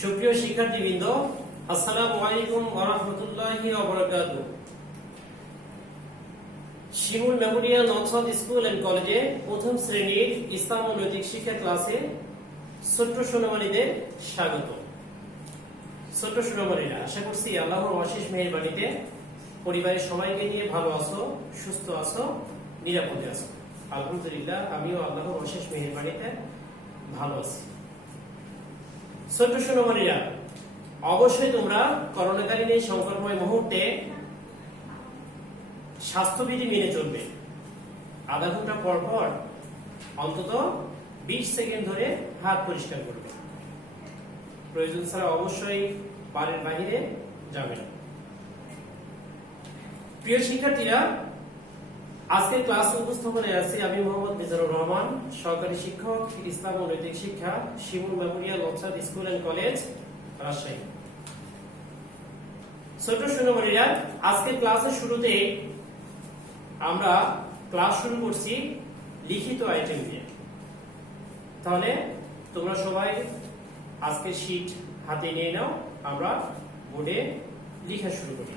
সুপ্রিয় শিক্ষার্থীবৃন্দ, আসসালামু আলাইকুম ওয়া রাহমাতুল্লাহি ওয়া বারাকাতুহু। শিমুল মেমোরিয়াল নর্থ স্কুল এন্ড কলেজে প্রথম শ্রেণীর ইসলাম ও নৈতিক শিক্ষা ক্লাসে ছোট্ট সোনামণিদের স্বাগত। ছোট্ট সোনামণিরা, আশা করছি আল্লাহর অশেষ মেহেরবানিতে পরিবারের সবাইকে নিয়ে ভালো আছো, সুস্থ আছো, নিরাপদে আছো। আলহামদুলিল্লাহ, আমিও আল্লাহর অশেষ মেহেরবানিতে ভালো আছি। ছোট্ট সোনামণিরা, অবশ্যই তোমরা করোনাকালীন এই সংকটময় মুহূর্তে স্বাস্থ্যবিধি মেনে চলবে। আধা ঘন্টা পর পর অন্তত 20 সেকেন্ড ধরে হাত পরিষ্কার করবে। প্রয়োজন ছাড়া অবশ্যই বাড়ির বাইরে যাবে না। প্রিয় শিক্ষার্থীরা, আজকের ক্লাস উপস্থাপনায় আছি আমি মোহাম্মদ মিজানুর রহমান, সহকারী শিক্ষক, ইসলাম ও নৈতিক শিক্ষা, Shimul memorial north school and college, Rajshahi. ছোট সোনামণিরা, আজকের ক্লাসের শুরুতে আমরা ক্লাস শুরু করছি লিখিত আইটেম দিয়ে। তাহলে তোমরা সবাই আজকে শীট হাতে নিয়ে নাও, আমরা বোর্ডে লেখা শুরু করি।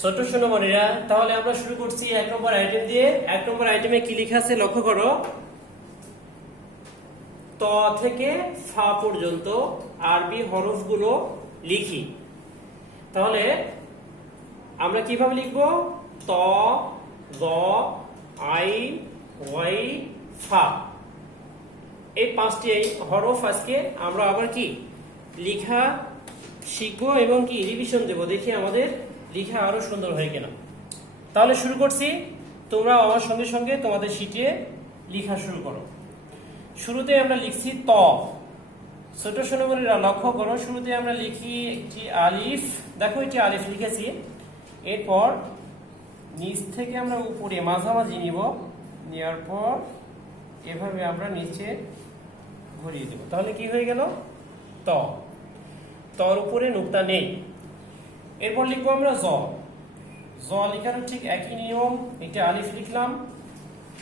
ছোট সোনামণিরা, তাহলে আমরা শুরু করছি 1 নম্বর আইটেম দিয়ে। 1 নম্বর আইটেমে কি লেখা আছে লক্ষ্য করো। ত থেকে ফা পর্যন্ত আরবি হরফগুলো লিখি। তাহলে আমরা কিভাবে লিখব? ত, জ, আই, ওয়াই, ফা, এই 5টি হরফ আজকে আমরা আবার কি লেখা শিখবো এবং কি রিভিশন দেব, দেখি আমাদের লেখা আরো সুন্দর হয় কিনা। তাহলে শুরু করছি, তোমরা আমার সঙ্গে সঙ্গে তোমাদের শিটে লেখা শুরু করো। শুরুতে আমরা লিখছি ত। ছোট সোনামণিরা লক্ষ্য করো, শুরুতে আমরা লিখি একটি আলিফ। দেখো এটি আলিফ লিখেছি। এরপর নিচ থেকে আমরা উপরে মাঝামাঝি নিব, নেওয়ার পর এভাবে আমরা নিচে ঘুরিয়ে দেব। তাহলে কি হয়ে গেল? ত। তর উপরে নুক্তা নেই। এরপর লিখবো আমরা জ। জ লেখারও ঠিক একই নিয়ম। এটা আলিফ লিখলাম,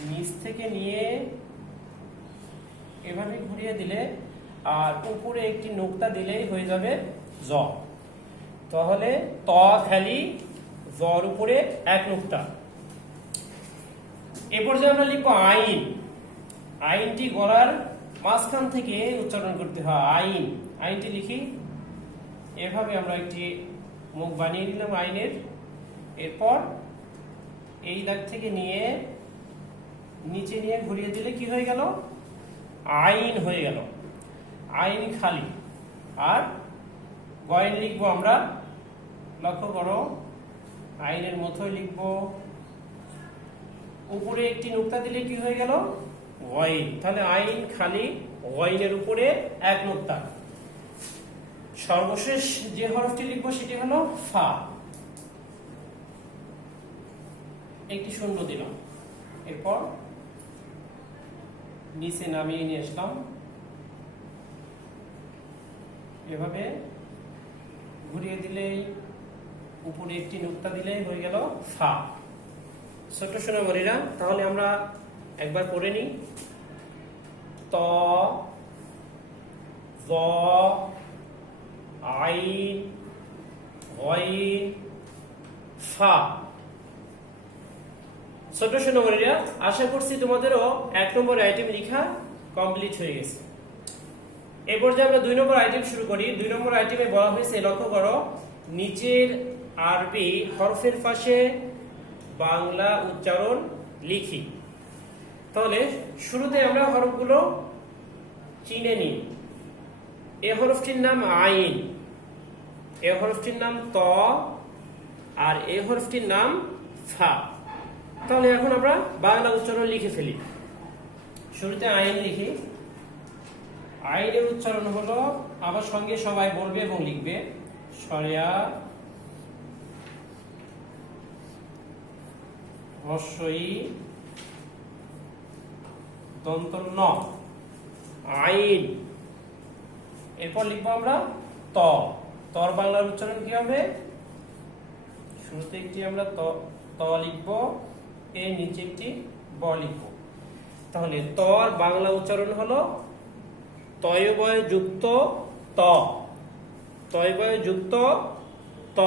নিচ থেকে নিয়ে এভাবে ঘুরিয়ে দিলে আর উপরে একটি নুক্তা দিলেই হয়ে যাবে জ। তাহলে ত খালি, জর উপরে এক নুক্তা। এরপর যে আমরা লিখবো আইন। আইনটি গলার মাঝখান থেকে উচ্চারণ করতে হয়। আইন, আইনটি লিখি এভাবে আমরা একটি মুখ বানিয়ে নিলাম আইনের। এরপর এই দাগ থেকে নিয়ে নিচে নিয়ে ঘুরিয়ে দিলে কি হয়ে গেল? আইন হয়ে গেল। আইন খালি। আর গয়েন লিখবো আমরা, লক্ষ্য করো আইনের মতোই লিখবো। উপরে একটি নুক্তা দিলে কি হয়ে গেল? গয়েন। তাহলে আইন খালি, গয়েনের উপরে এক নুক্তা। সর্বশেষ যে হরফটি লিখবো সেটি হলো ফা। একটি শূন্য দিলাম। এরপর নিচে নামিয়ে নিয়ে আসলাম, এভাবে ঘুরিয়ে দিলেই উপরে একটি নুক্তা দিলেই হয়ে গেল ফা। ছোট সোনামণিরা, তাহলে আমরা একবার পড়ে নিই। ত, জ, আইন, গয়েন, ফা। ছোট সোনামণিরা, আশা করছি তোমাদেরও 1 নম্বর আইটেম লেখা কমপ্লিট হয়ে গেছে। এরপর যে আমরা 2 নম্বর আইটেম শুরু করি। 2 নম্বর আইটেমে বলা হয়েছে, লক্ষ্য করো, নিচের আরবি হরফের পাশে বাংলা উচ্চারণ লিখি। তাহলে শুরুতে আমরা হরফগুলো চিনে নিই। এ হরফটির নাম আইন, এ হরফটির নাম ত, আর এ হরফটির নাম ফা। তাহলে এখন আমরা বাংলা উচ্চারণ লিখে ফেলি। শুরুতে আইন লিখি। আইনের উচ্চারণ হলো, আমার সঙ্গে সবাই বলবে এবং লিখবে, সরিয়া হস্যই দন্ত ন, আইন। এরপর লিখবো আমরা ত। তর বাংলার উচ্চারণ কি হবে? শুরুতে একটি আমরা ত লিখবো, এর নিচে একটি ব লিখবো। তাহলে তর বাংলা উচ্চারণ হলো তয়বয় যুক্ত ত, তয়বয় যুক্ত ত।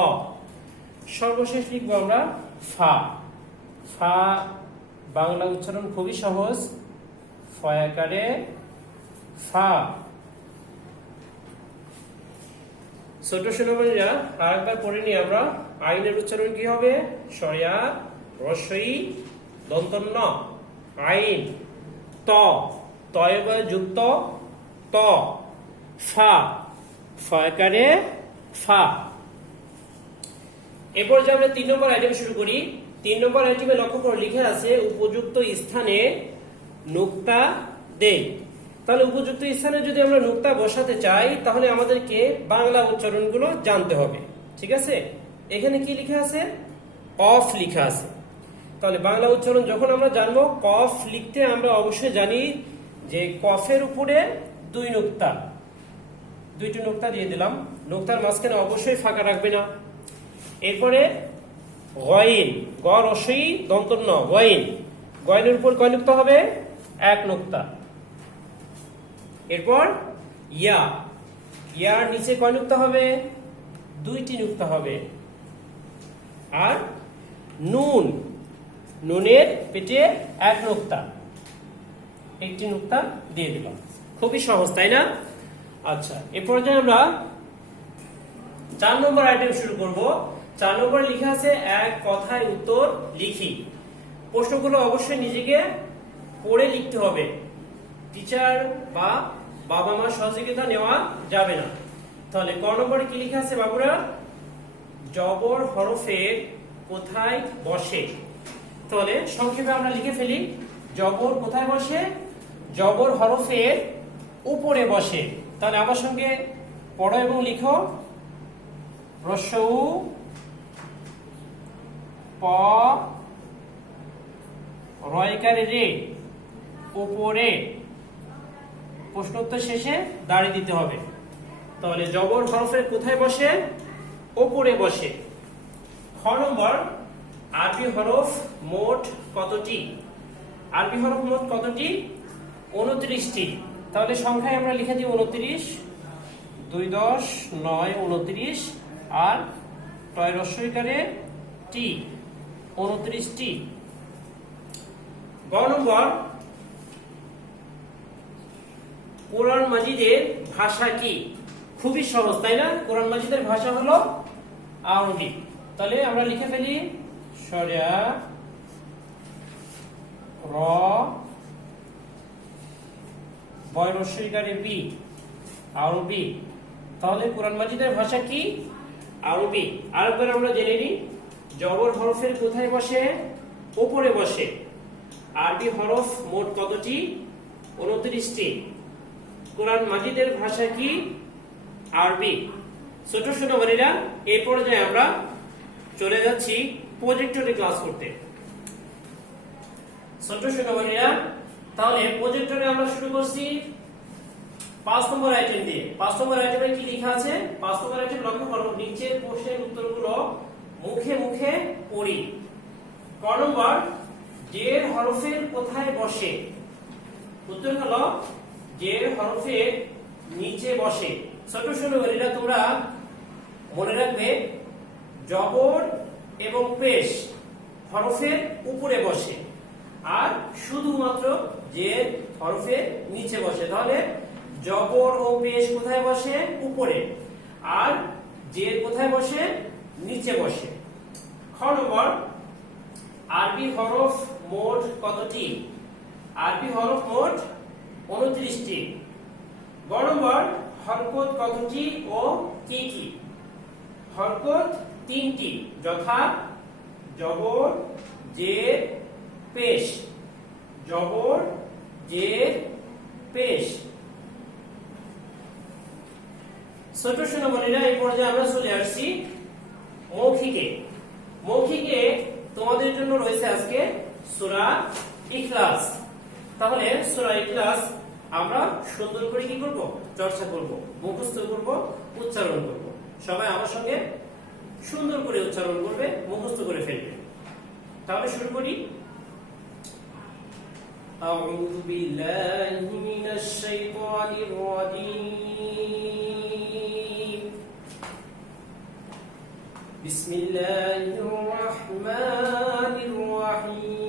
সর্বশেষ লিখবো আমরা ফা। ফা বাংলা উচ্চারণ খুবই সহজ, ফয়াকারে ফা। ছোট সোনামণিরা আরেকবার পড়ে নিই আমরা। আইনের উচ্চারণ কি হবে? শয়া রস্বই দন্তন ন, আইন। ত তয়বয় যুক্ত ত, ফা ফয়াকারে ফা। এরপর যে আমরা 3 নম্বর আইটেম শুরু করি। 3 নম্বর আইটেমে লক্ষ্য করে লিখে আছে উপযুক্ত স্থানে নুক্তা দে। তাহলে উপযুক্ত স্থানে যদি আমরা নুক্তা বসাতে চাই তাহলে আমাদেরকে বাংলা উচ্চারণগুলো জানতে হবে। ঠিক আছে, এখানে কি লিখা আছে? কফ লিখা আছে। তাহলে বাংলা উচ্চারণ যখন আমরা জানবো, কফ লিখতে আমরা অবশ্যই জানি যে কফের উপরে 2 নুক্তা, 2টি নুক্তা দিয়ে দিলাম। নুক্তার মাঝখানে অবশ্যই ফাঁকা রাখবে না। এরপরে গয়িন, গ রস্বই দন্তন ন, গয়িন। গয়নের উপর কয় নুক্তা হবে? 1 নুক্তা। এরপর ইয়া, ইয়ার নিচে কয় নুক্তা হবে? 2টি নুক্তা হবে। আর নুন, নুনের পেটে 1 নুক্তা, 1টি নুক্তা দিয়ে দিলাম। খুবই সহজ, তাই না? আচ্ছা, এ পর্যায়ে আমরা 4 নম্বর আইটেম শুরু করব। 4 নম্বর লিখা আছে এক কথায় উত্তর লিখি। প্রশ্নগুলো অবশ্যই নিজেকে পড়ে লিখতে হবে, টিচার বা বাবা মার সহযোগিতা নেওয়া যাবে না। তাহলে ক নম্বরে কি লিখা আছে বাবুরা? জবর হরফের কোথায় বসে। তাহলে সংক্ষেপে আমরা লিখে ফেলি, জবর কোথায় বসে? জবর হরফের উপরে বসে। তাহলে আমার সঙ্গে পড়ো এবং লিখো, রস্যউ প রয়কারে রে, উপরে। প্রশ্নোত্তর শেষে দাঁড়িয়ে দিতে হবে। তাহলে জবর হরফের কোথায় বসে? উপরে বসে। খ নম্বর, আরবি হরফ মোট কতটি? আরবি হরফ মোট কতটি? 29টি। তাহলে সংখ্যায় আমরা লিখে দিই 29, 2 10 9 29, আর টয় রস্বইকারে টি, 29টি। গ নম্বর, কোরআন মাজিদের ভাষা কি? খুবই সহজ, তাই না? কোরআন মাজিদের ভাষা হলো আরবি। তাহলে আমরা লিখে ফেলি, শরিয়া র বয় রস্বইকারে বি, আরবি। তাহলে কোরআন মাজিদের ভাষা কি? আরবি। আরেকবার আমরা জেনে নিই, জবর হরফের কোথায় বসে? উপরে বসে। আরবি হরফ মোট কতটি? 29টি। কোরআন মাজিদের ভাষা কি? আরবি। ছোট সোনামণিরা, এই পর্যায়ে আমরা চলে যাচ্ছি প্রজেক্টরে ক্লাস করতে। ছোট সোনামণিরা, তাহলে প্রজেক্টরে আমরা শুরু করছি 5 নম্বর আইটেম দিয়ে। 5 নম্বর আইটেমে কি লেখা আছে? 5 নম্বর আইটেম লক্ষ্য করো, নিচের প্রশ্নের উত্তরগুলো মুখে মুখে পড়ি। ক নম্বর, জের হরফের কোথায় বসে? উত্তর হলো জের হরফের নিচে বসে। ছোট সোনামণিরা, তোমরা মনে রাখবে জবর এবং পেশ হরফের উপরে বসে, আর শুধুমাত্র জের হরফের নিচে বসে। তাহলে জবর ও পেশ কোথায় বসে? উপরে। আর জের কোথায় বসে? নিচে বসে। খ নম্বর, আরবি হরফ মোট কতটি? আরবি হরফ মোট 29টি। গ নম্বর, হরকত কতটি ও কি কি? হরকত 3টি, যথা জবর, জের, পেশ। জবর, জের, পেশ। ছোট সোনামণিরা, এই পর্যায়ে আমরা চলে আসছি মৌখিকে। মৌখিকে তোমাদের জন্য রয়েছে আজকে সূরা ইখলাস। তাহলে সূরা ইখলাস আমরা সুন্দর করে কি করব? চর্চা করব, মুখস্থ করব, উচ্চারণ করব। সবাই আমার সঙ্গে সুন্দর করে উচ্চারণ করবে, মুখস্থ করে ফেলবে। তাহলে শুরু করি। أعوذ بالله من الشيطان الرجيم بسم الله الرحمن الرحيم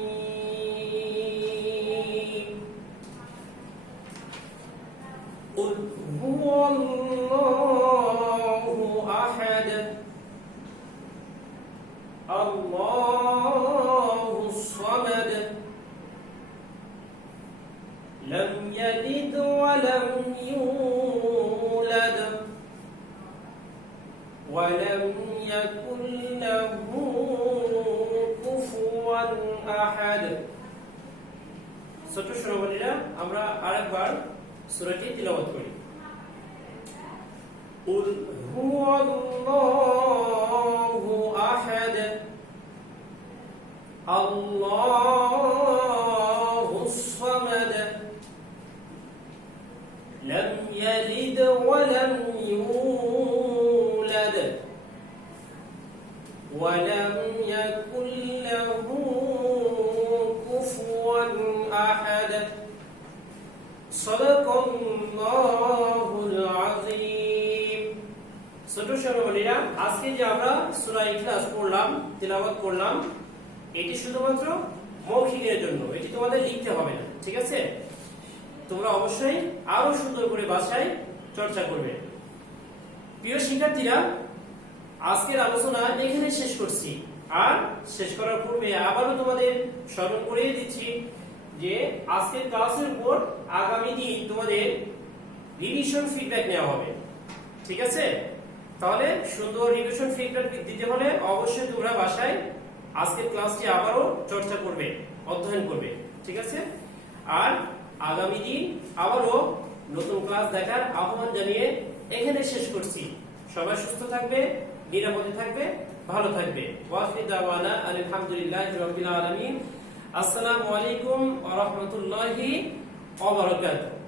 قل هو الله أحد الله الصمد لم يلد ولم يولد ولم يكن له كفوا أحد ছোট সোনামণিরা আমরা আরেকবার সূরাটি তিলাওয়াত করি قل هو الله أحد الله الصمد لم يلد ولم يولد ولم يكن له كفوا أحد صدق الله العظيم ছোট সোনামণিরা আজকে যে আমরা সূরা ইখলাস পড়লাম তিলাওয়াত করলাম এটি শুধুমাত্র মৌখিকের জন্য এটি তোমাদের লিখতে হবে না ঠিক আছে তোমরা অবশ্যই আরো সুন্দর করে বাসায় চর্চা করবে প্রিয় শিক্ষার্থীরা আজকের আলোচনা এখানে শেষ করছি আর শেষ করার পূর্বে আবারও তোমাদের স্মরণ করিয়ে দিচ্ছি যে আজকের ক্লাসের উপর আগামী দিন তোমাদের রিভিশন ফিডব্যাক নেওয়া হবে ঠিক আছে তাহলে সুন্দর রিভিশন ফিডব্যাক দিতে হলে অবশ্যই তোমরা বাসায় আজকের ক্লাসটি আবারও চর্চা করবে অধ্যয়ন করবে ঠিক আছে আর আগামী দিন আবারও নতুন ক্লাস দেখার আহ্বান জানিয়ে এখানে শেষ করছি সবাই সুস্থ থাকবে নিরাপদে থাকবে ভালো থাকবে ওয়াফি দাওয়ানা আলহামদুলিল্লাহি রাব্বিল আলামিন আসসালামু আলাইকুম ওয়া রাহমাতুল্লাহি ওয়া বারাকাতুহু